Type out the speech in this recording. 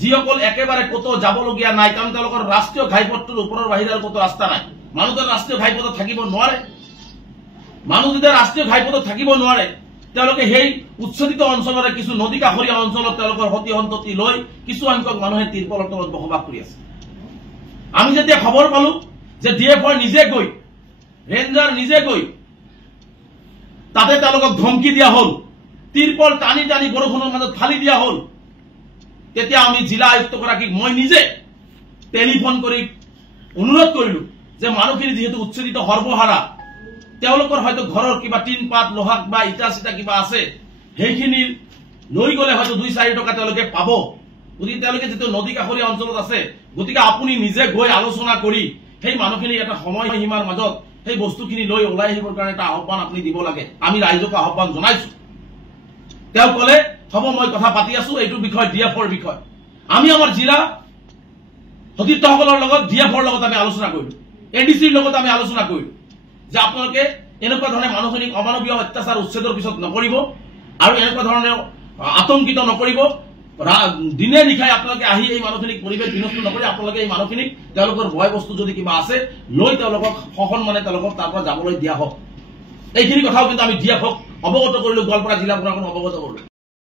যিসকল একেবাৰে কত যাবলগীয়া নাই, কাৰণ তেওঁলোকৰ ৰাষ্ট্ৰীয় ঘাইপথটোৰ ওপৰৰ বাহিৰে আৰু কত ৰাস্তা নাই। মানুহ যদি ৰাষ্ট্ৰীয় ঘাইপথত থাকিব নোৱাৰে, মানুহ যদি ৰাষ্ট্ৰীয় ঘাইপথত থাকিব নোৱাৰে, তেওঁলোকে সেই উচ্ছেদিত অঞ্চলৰে কিছু নদী কাষৰীয়া অঞ্চলত তেওঁলোকৰ সতি সন্ততি লৈ কিছু সংখ্যক মানুহে তিৰপলৰ তলত বসবাস কৰি আছে। আমি যেতিয়া খবৰ পালো যে DFR নিজে গৈ, ৰেঞ্জাৰ নিজে গৈ তাতে তেওঁলোকক ধমকি দিয়া হল, তিৰপল টানি টানি বৰষুণৰ মাজত ফালি দিয়া হল, তেতিয়া আমি জিলা আয়ুক্তগৰাকীক মই নিজে টেলিফোন কৰি অনুৰোধ কৰিলো যে মানুহখিনি যেহেতু উচ্ছেদিত সৰ্বহাৰা, তেওঁলোকৰ হয়তো ঘৰৰ কিবা টিন পাত লোহাক বা ইটা চিটা কিবা আছে, সেইখিনি লৈ গলে হয়তো 2-4 টকা তেওঁলোকে পাব। গতিকে তেওঁলোকে যেহেতু নদী কাষৰীয়া অঞ্চলত আছে, গতিকে আপুনি নিজে গৈ আলোচনা কৰি সেই মানুহখিনি এটা সময়সীমাৰ মাজত সেই বস্তুখিনি লৈ ওলাই আহিবৰ কাৰণে এটা আহ্বান আপুনি দিব লাগে। আমি ৰাইজক আহ্বান জনাইছো। তেওঁ কলে হ'ব, মই কথা পাতি আছো এইটো বিষয়, DFR বিষয়। আমি আমাৰ জিলা সতীৰ্থসকলৰ লগত DFR লগত আমি আলোচনা কৰিলো, ADCৰ লগত আমি আলোচনা কৰিলো যে আপোনালোকে এনেকুৱা ধৰণে মানুহখিনিক অমানৱীয় অত্যাচাৰ উচ্ছেদৰ পিছত নকৰিব আৰু এনেকুৱা ধৰণে আতংকিত নকৰিব। দিনে নিশাই আপোনালোকে আহি এই মানুহখিনিক পৰিৱেশ বিনষ্ট নকৰি আপোনালোকে এই মানুহখিনিক তেওঁলোকৰ ভয় বস্তু যদি কিবা আছে লৈ তেওঁলোকক সসন্মানে তেওঁলোকক তাৰ পৰা যাবলৈ দিয়া হওক। এইখিনি কথাও কিন্তু আমি DFRক অৱগত কৰিলো, গোৱালপাৰা জিলা প্ৰশাসনক অৱগত কৰিলো।